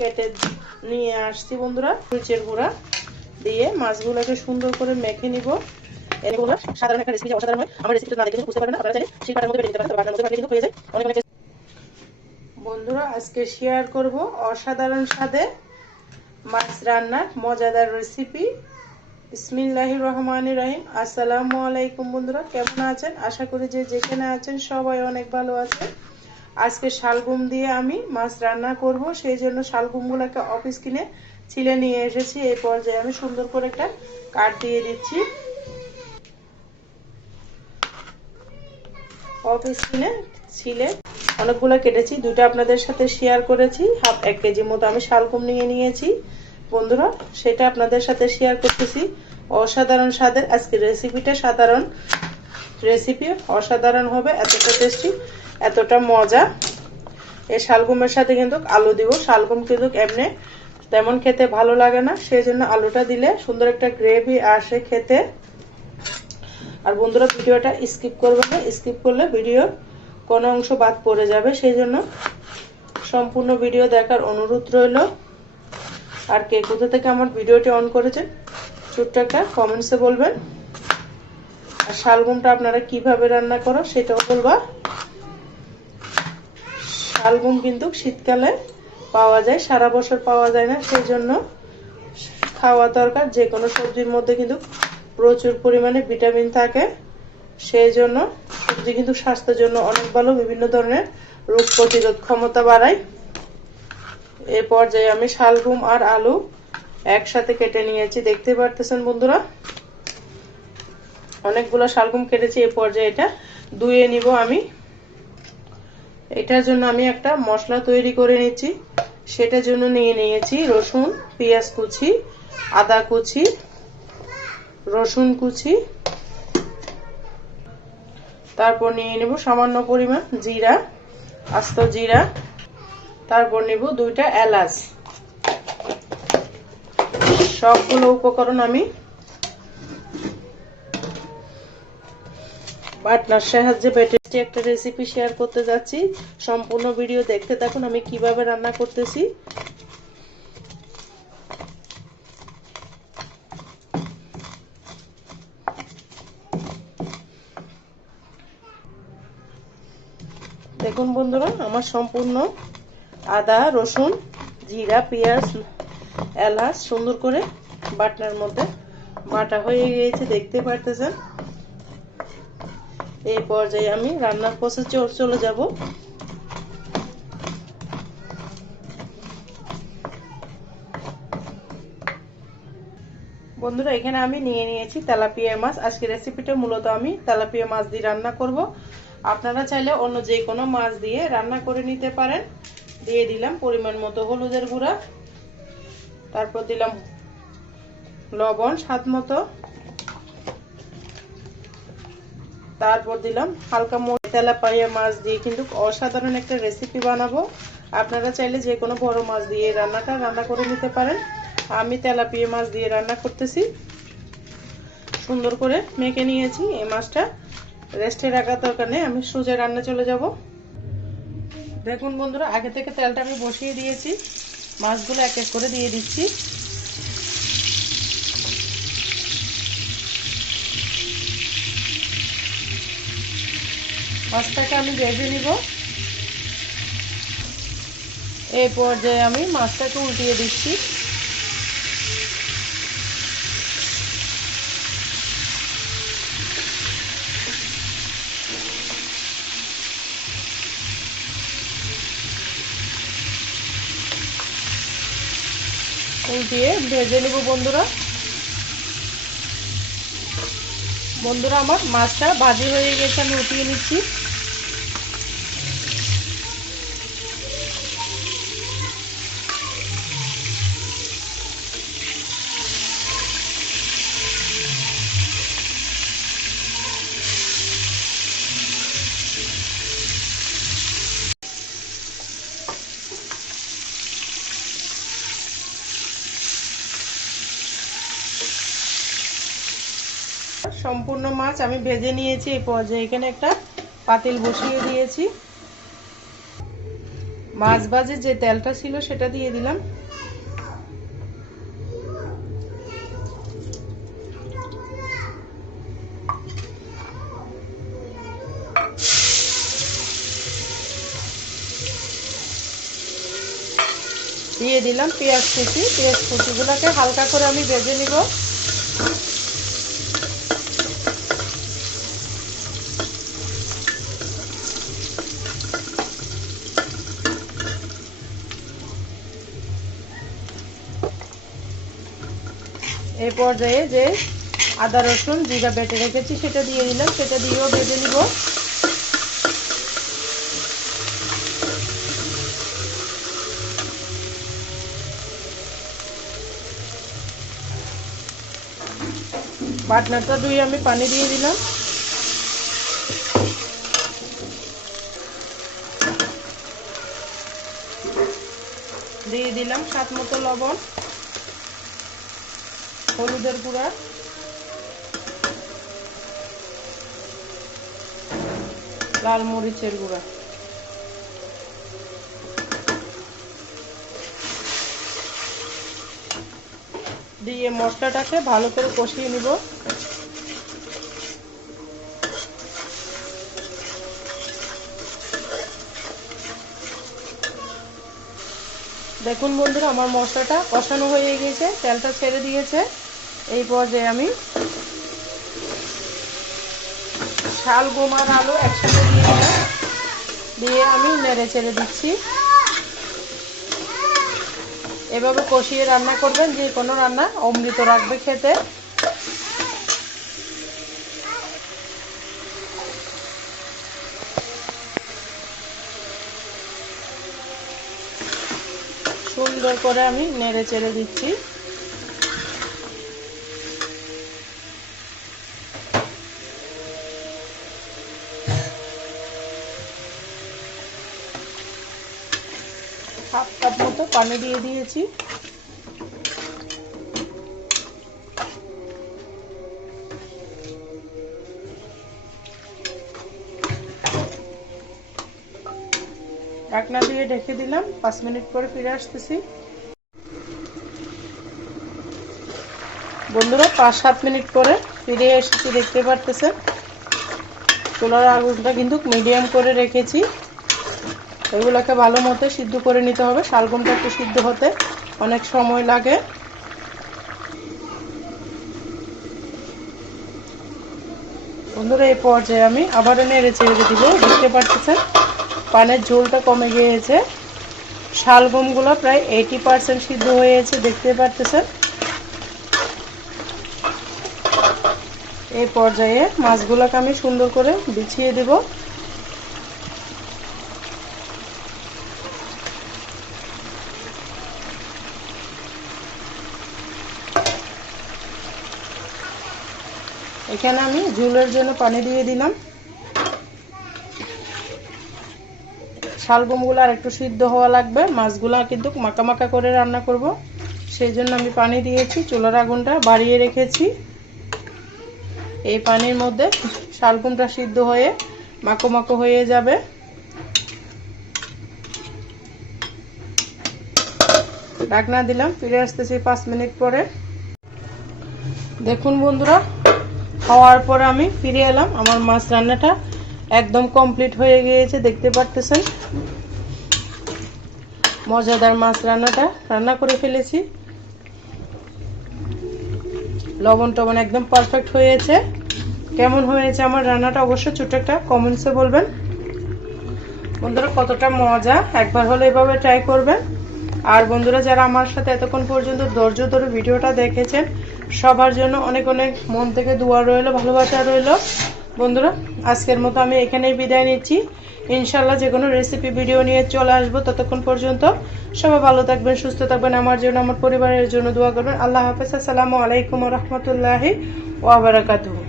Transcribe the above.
কেটে নিয়ে আসছি বন্ধুরা। মরিচের গুঁড়া দিয়ে মাছগুলোকে সুন্দর করে মেখে নিব। এগুলো সাধারণ একটা রেসিপি, অসাধারণ হয়। আমার রেসিপিটা না দেখে বুঝতে পারবেন না, আপনারা চাইলে শিলপাটার মধ্যে বেটে নিতে পারেন, বাটার মধ্যে বাটলে কিন্তু হয়ে যায় অনেক অনেক। বন্ধুরা আজকে শেয়ার করব অসাধারণ স্বাদে মাছ রান্নার মজাদার রেসিপি। বিসমিল্লাহির রহমানির রহিম। আসসালামু আলাইকুম বন্ধুরা, কেমন আছেন? আশা করি যে যেখানে আছেন সবাই অনেক ভালো আছেন। আজকে শালগম দিয়ে আমি মাছ রান্না করব, সেই জন্য শালগমগুলোকে অফিস কিনে ছিলে নিয়ে এসেছি। এই পর্যায়ে আমি সুন্দর করে একটা কাট দিয়ে দিচ্ছি। অফিস কিনে ছিলে অনেকগুলো কেটেছি, দুটো আপনাদের সাথে শেয়ার করেছি। 1 কেজি মতো আমি শালগম নিয়ে নিয়েছি বন্ধুরা, সেটা আপনাদের সাথে শেয়ার করতেছি। অসাধারণ স্বাদের আজকের রেসিপিটা, সাধারণ রেসিপি অসাধারণ হবে, এতটা টেস্টি, এতটা মজা। এই শালগমের সাথে কিন্তু আলু দিব। শালগম কিন্তু এমনি তেমন খেতে ভালো লাগে না, সেই জন্য আলুটা দিলে সুন্দর একটা গ্রেভি আসে খেতে। আর বন্ধুরা ভিডিওটা স্কিপ করবে না, স্কিপ করলে ভিডিওর কোনো অংশ বাদ পড়ে যাবে, সেই জন্য সম্পূর্ণ ভিডিও দেখার অনুরোধ রইল। আর কে কোথা থেকে আমার ভিডিওটি অন করেছেন ছোট্ট একটা কমেন্টসে বলবেন। আর শালগমটা আপনারা কিভাবে রান্না করো সেটাও বলবা। শালগম কিন্তু শীতকালে পাওয়া যায়, সারা বছর পাওয়া যায় না, সেই জন্য খাওয়া দরকার। যে কোনো সবজির মধ্যে কিন্তু প্রচুর পরিমাণে ভিটামিন থাকে, সেই জন্য সবজি কিন্তু স্বাস্থ্যের জন্য অনেক ভালো, বিভিন্ন ধরনের রোগ প্রতিরোধ ক্ষমতা বাড়ায়। এই পর্যায়ে আমি শালগম আর আলু একসাথে কেটে নিয়েছি, দেখতে পারতেছেন বন্ধুরা। অনেকগুলো শালগম কেটেছি। এই পর্যায়ে এটা ধুয়ে নিব আমি। এটার জন্য আমি একটা মশলা তৈরি করে নিচ্ছি, সেটার জন্য নিয়ে নিয়েছি রসুন, পেঁয়াজ কুচি, আদা কুচি, রসুন কুচি, তারপর নিয়ে নেব সামান্য পরিমাণ জিরা, আস্ত জিরা, তারপর নেব 2টা এলাচ। সবগুলো উপকরণ আমি বাটনার সাহায্যে বেটে একটা রেসিপি শেয়ার করতে যাচ্ছি। সম্পূর্ণ ভিডিও দেখতে থাকুন আমি কিভাবে রান্না করতেছি। দেখুন বন্ধুরা, আমার সম্পূর্ণ আদা, রসুন, জিরা, পেঁয়াজ, এলাচ সুন্দর করে বাটনার মধ্যে বাটা হয়ে গিয়েছে, দেখতে পারতেছেন। এই পর্যায়ে আমি রান্নার প্রসেসে চলে যাব। বন্ধুরা এখানে আমি নিয়ে নিয়েছি তেলাপিয়া মাছ। আজকে রেসিপিটা মূলত আমি তেলাপিয়া মাছ দিয়ে রান্না করব। আপনারা চাইলে অন্য যে কোনো মাছ দিয়ে রান্না করে নিতে পারেন। দিয়ে দিলাম পরিমাণ মতো হলুদের গুঁড়া, তারপর দিলাম লবণ স্বাদ মতো, তারপর দিলাম হালকা মরিচ। তেলাপিয়া মাছ দিয়ে কিন্তু অসাধারণ একটা রেসিপি বানাবো। আপনারা চাইলে যে কোনো বড় মাছ দিয়ে রান্না করে নিতে পারেন। আমি তেলাপিয়া মাছ দিয়ে রান্না করতেছি। সুন্দর করে মেখে নিয়েছি। এই মাছটা রেস্টে রাখার দরকার নেই, আমি সোজা রান্না চলে যাব। দেখুন বন্ধুরা, আগে থেকে তেলটা আমি বসিয়ে দিয়েছি, মাছগুলো এক এক করে দিয়ে দিচ্ছি। মাছটাকে আমি ভেজে নিব। এই পর্যায়ে আমি মাছটাকে উল্টিয়ে দিচ্ছি। উল্টিয়ে ভেজে নেব বন্ধুরা। বন্ধুরা আমার মাছটা ভাজি হয়ে গেছে, আমি উঠিয়ে নিচ্ছি। সম্পূর্ণ মাছ আমি ভেজে নিয়েছি। এই পর্যায়ে এখানে একটা পাতিল বসিয়ে দিয়েছি। মাছ ভাজে যে তেলটা ছিল সেটা দিয়ে দিলাম। দিয়ে দিলাম পেঁয়াজ কুচি। পেঁয়াজ কুচিগুলোকে হালকা করে আমি ভেজে নিব। এই পর্যায়ে যে আদা রসুন জিরা বেটে রেখেছি সেটা দিয়ে দিলাম, সেটা দিয়েও ভেজে নিব। বাটনাটা ধুয়ে আমি পানি দিয়ে দিলাম। দিয়ে দিলাম স্বাদ মতো লবণ, হলুদের গুঁড়া, লাল মরিচের গুঁড়া। দিয়ে মশলাটাকে ভালো করে কষিয়ে নিব। দেখুন বন্ধুরা, আমার মশলাটা কষানো হয়ে গেছে, তেলটা ছেড়ে দিয়েছে। এই পর্যায়ে আমি শালগম আর আলু একসাথে দিয়ে দিলাম, দিয়ে আমি নেড়ে চেড়ে দিচ্ছি। এভাবে কষিয়ে রান্না করবেন, যে কোনো রান্না অমৃত রাখবে খেতে। সুন্দর করে আমি নেড়ে চেড়ে দিচ্ছি। হাফ কাপ মতো পানি দিয়ে দিয়েছি। ঢাকনা দিয়ে ঢেকে দিলাম। 5 মিনিট পরে ফিরে আসতেছি। বন্ধুরা 5-7 মিনিট পরে ফিরে এসেছি, দেখতে পারতেছেন। চুলার আগুনটা কিন্তু মিডিয়াম করে রেখেছি। এগুলোকে ভালো মতো সিদ্ধ করে নিতে হবে। শালগমটা একটু সিদ্ধ হতে অনেক সময় লাগে। বন্ধুরা এই পর্যায়ে আমি আবারও নেড়ে চেড়ে দিব। দেখতে পারতেছেন পানের ঝোলটা কমে গিয়েছে। শালগমগুলো প্রায় 80% সিদ্ধ হয়েছে, দেখতে পারতেছেন। এই পর্যায়ে মাছগুলোকে আমি সুন্দর করে বিছিয়ে দেব। এখানে আমি ঝোলের জন্য পানি দিয়ে দিলাম। শালগমগুলো আর একটু সিদ্ধ হওয়া লাগবে। মাছগুলা কিন্তু মাখা মাখা করে রান্না করব, সেই জন্য আমি পানি দিয়েছি। চুলার আগুনটা বাড়িয়ে রেখেছি। এই পানির মধ্যে শালগমটা সিদ্ধ হয়ে মাখো মাখো হয়ে যাবে। ঢাকনা দিলাম, ফিরে আসতেছি 5 মিনিট পরে। দেখুন বন্ধুরা, হওয়ার পর আমি ফিরে এলাম। আমার মাছ রান্নাটা একদম কমপ্লিট হয়ে গিয়েছে, দেখতে পারতেছেন। মজাদার মাছ রান্নাটা রান্না করে ফেলেছি। লবণ টবণ একদম পারফেক্ট হয়েছে। কেমন হয়েছে আমার রান্নাটা অবশ্যই ছোট একটা কমেন্টসে বলবেন। বন্ধুরা কতটা মজা, একবার হলে এভাবে ট্রাই করবেন। আর বন্ধুরা যারা আমার সাথে এতক্ষণ পর্যন্ত ধৈর্য ধরে ভিডিওটা দেখেছেন, সবার জন্য অনেক অনেক মন থেকে দোয়া রইল, ভালোবাসা রইল। বন্ধুরা আজকের মতো আমি এখানেই বিদায় নিচ্ছি। ইনশাল্লাহ যে কোনো রেসিপি ভিডিও নিয়ে চলে আসবো। ততক্ষণ পর্যন্ত সবাই ভালো থাকবেন, সুস্থ থাকবেন। আমার জন্য, আমার পরিবারের জন্য দোয়া করবেন। আল্লাহ হাফেজ। আসসালামু আলাইকুম ওয়া রাহমাতুল্লাহি ওয়া বারাকাতুহু।